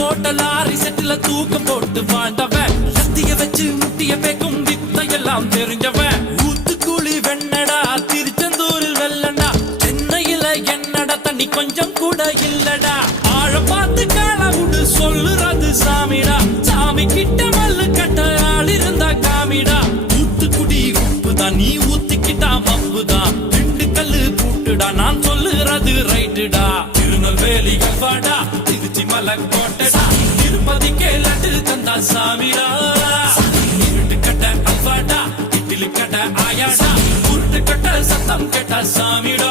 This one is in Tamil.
போட்ட லாரி செட்டுல தூக்கம் போட்டு வாழ்ந்தவன் சத்திய வச்சு முட்டிய பேக்கும் வித்தையெல்லாம் தெரிஞ்சவன் ஊத்துக்குழி வெண்ணடா திருச்செந்தூரில் வெள்ளடா சென்னையில என்னடா தண்ணி கொஞ்சம் கூட இல்லடா ஆழ பார்த்து காலவுடு சொல்லுறது சாமிடா சாமி கிட்ட மல்லு கட்ட ஆள் இருந்தா காமிடா ஊத்துக்குடி உப்புதான் நீ ஊத்திக்கிட்டா மப்புதான் ரெண்டு கல்லு பூட்டுடா நான் சொல்லுறது ரைட்டுடா திருநெல்வேலி கல்வாடா திருச்சி மலை கோட்டடா திருப்பதிக்கே லட்டு தந்தா சாமிடா இருட்டு கட்ட அல்வாடா இட்லி கட்ட ஆயாடா உருட்டு கட்ட சத்தம் கேட்டா சாமிடா